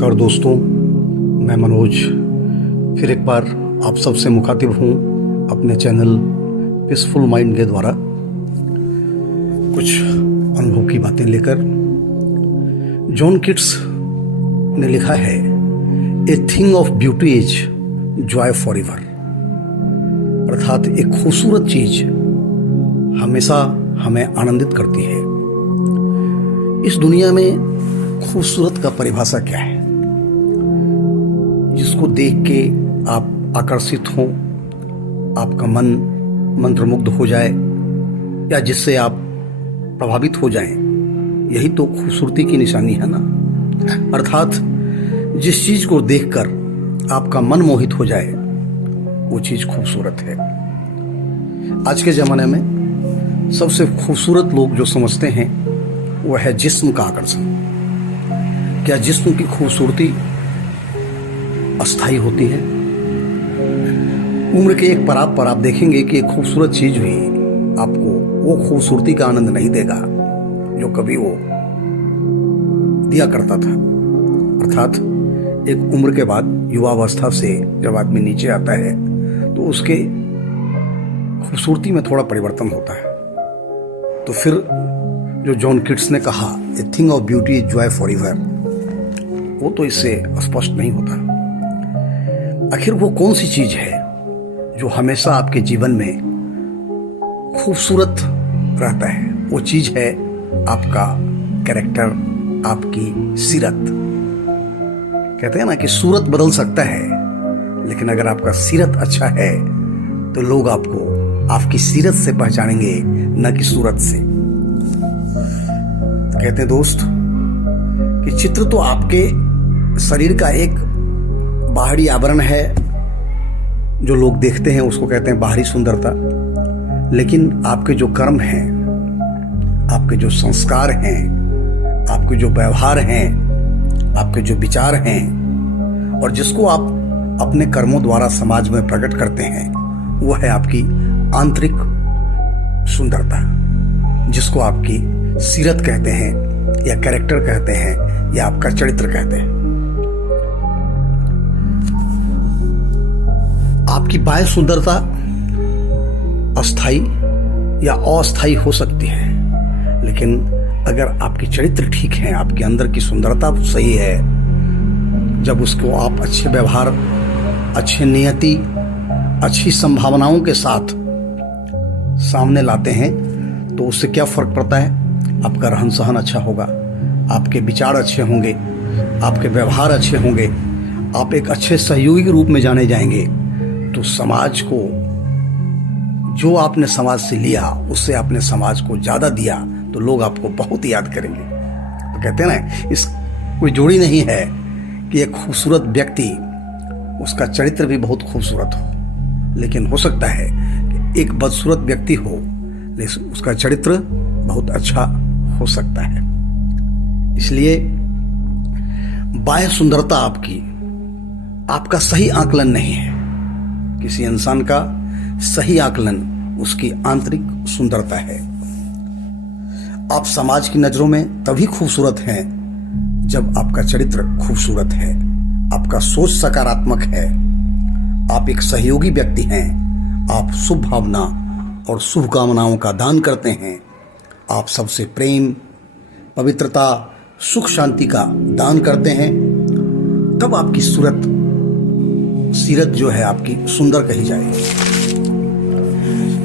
नमस्कार दोस्तों, मैं मनोज फिर एक बार आप सबसे मुखातिब हूँ अपने चैनल पीसफुल माइंड के द्वारा कुछ अनुभव की बातें लेकर। जॉन कीट्स ने लिखा है, a thing of beauty is Joy for ever, अर्थात एक खूबसूरत चीज हमेशा हमें आनंदित करती है। इस दुनिया में खूबसूरत का परिभाषा क्या है? जिसको देख के आप आकर्षित हो, आपका मन मंत्रमुग्ध हो जाए या जिससे आप प्रभावित हो जाएं, यही तो खूबसूरती की निशानी है ना। अर्थात जिस चीज को देखकर आपका मन मोहित हो जाए वो चीज खूबसूरत है। आज के जमाने में सबसे खूबसूरत लोग जो समझते हैं वो है जिस्म का आकर्षण। क्या जिस्म की खूबसूरती अस्थायी होती है? उम्र के एक पड़ाव पर आप देखेंगे कि एक खूबसूरत चीज भी आपको वो खूबसूरती का आनंद नहीं देगा जो कभी वो दिया करता था। अर्थात एक उम्र के बाद युवावस्था से जब आदमी नीचे आता है तो उसके खूबसूरती में थोड़ा परिवर्तन होता है। तो फिर जो जॉन कीट्स ने कहा, a thing of beauty is Joy for ever, वो तो इससे स्पष्ट नहीं होता। आखिर वो कौन सी चीज है जो हमेशा आपके जीवन में खूबसूरत रहता है? वो चीज है आपका कैरेक्टर, आपकी सीरत। कहते हैं ना कि सूरत बदल सकता है, लेकिन अगर आपका सीरत अच्छा है तो लोग आपको आपकी सीरत से पहचानेंगे, न कि सूरत से। तो कहते हैं दोस्त कि चित्र तो आपके शरीर का एक बाहरी आवरण है, जो लोग देखते हैं उसको कहते हैं बाहरी सुंदरता। लेकिन आपके जो कर्म हैं, आपके जो संस्कार हैं, आपके जो व्यवहार हैं, आपके जो विचार हैं, और जिसको आप अपने कर्मों द्वारा समाज में प्रकट करते हैं, वो है आपकी आंतरिक सुंदरता, जिसको आपकी सीरत कहते हैं या कैरेक्टर कहते हैं या आपका चरित्र कहते हैं। आपकी बाह्य सुंदरता अस्थाई या अस्थाई हो सकती है, लेकिन अगर आपकी चरित्र ठीक है, आपके अंदर की सुंदरता सही है, जब उसको आप अच्छे व्यवहार, अच्छे नियति, अच्छी संभावनाओं के साथ सामने लाते हैं तो उससे क्या फर्क पड़ता है? आपका रहन सहन अच्छा होगा, आपके विचार अच्छे होंगे, आपके व्यवहार अच्छे होंगे, आप एक अच्छे सहयोगी के रूप में जाने जाएंगे। तो समाज को, जो आपने समाज से लिया उससे आपने समाज को ज्यादा दिया, तो लोग आपको बहुत याद करेंगे। तो कहते हैं ना, इस कोई जोड़ी नहीं है कि एक खूबसूरत व्यक्ति, उसका चरित्र भी बहुत खूबसूरत हो, लेकिन हो सकता है कि एक बदसूरत व्यक्ति हो लेकिन उसका चरित्र बहुत अच्छा हो सकता है। इसलिए बाह्य सुंदरता आपका सही आकलन नहीं है। किसी इंसान का सही आकलन उसकी आंतरिक सुंदरता है। आप समाज की नजरों में तभी खूबसूरत हैं जब आपका चरित्र खूबसूरत है, आपका सोच सकारात्मक है, आप एक सहयोगी व्यक्ति हैं, आप शुभ भावना और शुभकामनाओं का दान करते हैं, आप सबसे प्रेम, पवित्रता, सुख शांति का दान करते हैं, तब आपकी सीरत जो है आपकी सुंदर कही जाएगी।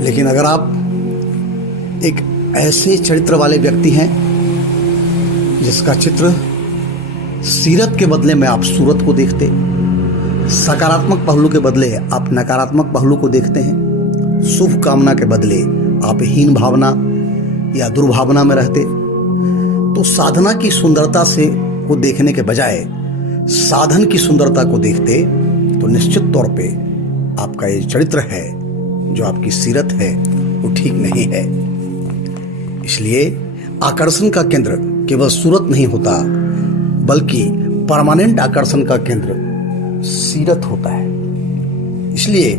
लेकिन अगर आप एक ऐसे चरित्र वाले व्यक्ति हैं जिसका चित्र सीरत के बदले में आप सूरत को देखते, सकारात्मक पहलू के बदले आप नकारात्मक पहलू को देखते हैं, शुभ कामना के बदले आप हीन भावना या दुर्भावना में रहते, तो साधना की सुंदरता से को देखने के बजाय साधन की सुंदरता को देखते, तो निश्चित तौर पे आपका ये चरित्र है, जो आपकी सीरत है, वो ठीक नहीं है। इसलिए आकर्षण का केंद्र केवल सूरत नहीं होता, बल्कि परमानेंट आकर्षण का केंद्र सीरत होता है। इसलिए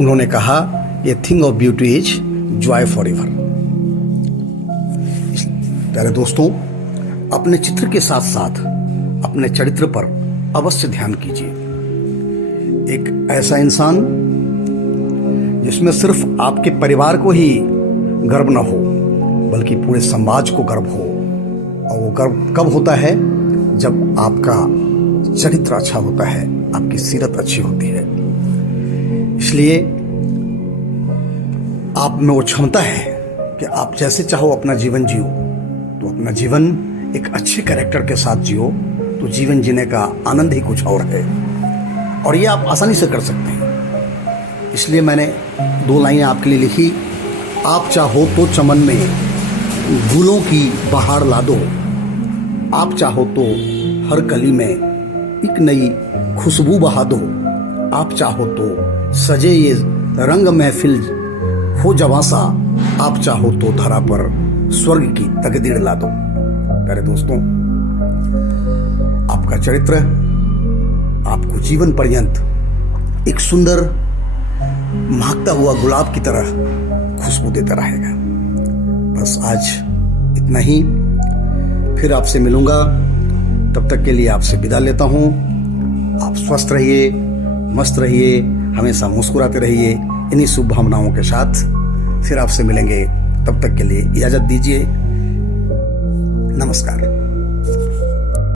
उन्होंने कहा, a thing of beauty is Joy for ever. प्यारे दोस्तों, अपने चित्र के साथ साथ अपने चरित्र पर अवश्य ध्यान कीजिए। एक ऐसा इंसान जिसमें सिर्फ आपके परिवार को ही गर्व न हो बल्कि पूरे समाज को गर्व हो। और वो गर्व कब होता है? जब आपका चरित्र अच्छा होता है, आपकी सीरत अच्छी होती है। इसलिए आप में वो क्षमता है कि आप जैसे चाहो अपना जीवन जियो। तो अपना जीवन एक अच्छे कैरेक्टर के साथ जियो तो जीवन जीने का आनंद ही कुछ और है, और ये आप आसानी से कर सकते हैं। इसलिए मैंने 2 लाइनें आपके लिए लिखी। आप चाहो तो चमन में गुलों की बहार ला दो, आप चाहो तो हर कली में एक नई खुशबू बहा दो, आप चाहो तो सजे ये रंग महफिल हो जवासा, आप चाहो तो धरा पर स्वर्ग की तकदीर ला दो। प्यारे दोस्तों, आपका चरित्र आपको जीवन पर्यंत एक सुंदर महकता हुआ गुलाब की तरह खुशबू देता रहेगा। बस आज इतना ही, फिर आपसे मिलूंगा। तब तक के लिए आपसे विदा लेता हूं। आप स्वस्थ रहिए, मस्त रहिए, हमेशा मुस्कुराते रहिए। इन्हीं शुभ भावनाओं के साथ फिर आपसे मिलेंगे। तब तक के लिए इजाजत दीजिए। नमस्कार।